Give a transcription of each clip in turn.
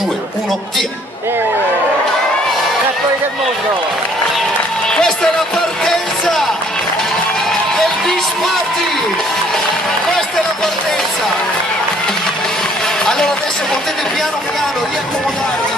2, 1, via! Cappoi del mondo! Questa è la partenza del Beach Party! Questa è la partenza! Allora adesso potete piano piano riaccomodarvi.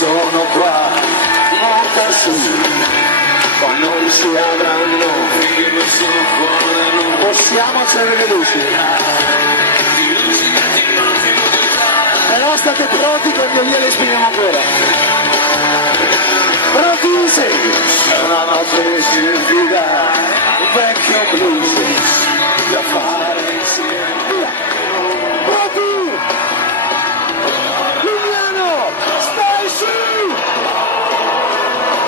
Sono qua, molto su, ma non ci avranno, possiamo accendere le luci, però state pronti che io le spieghiamo ancora. Pronti? Sì, una notte sentita, un vecchio blues da fare insieme. Pronti?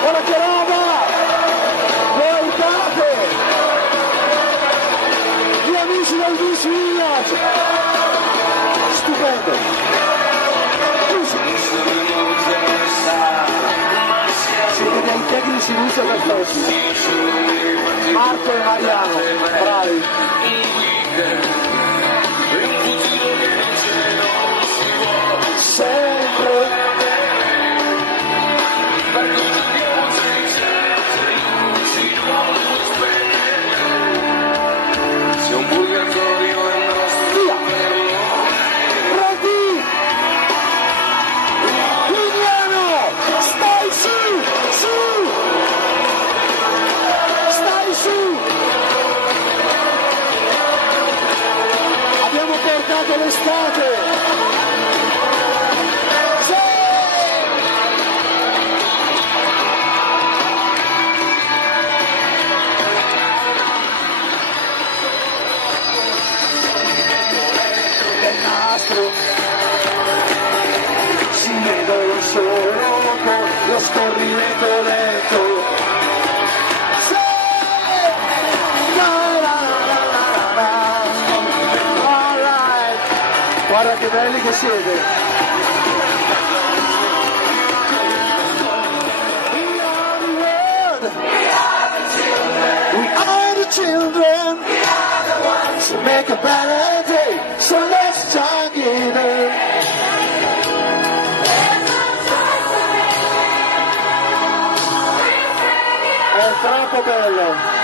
Guarda che roba! Voi date! Gli amici del Beach Village! Stupendo! Siete dei tecnici luce perfetti! Marco e Mariano, bravi! Sempre! L'estate! Sì! Del nastro si vede solo con lo scorrimento lento. Guarda che belli che siete! We are the world! We are the children! We are the ones who make a better day! So let's join in it! È troppo bello!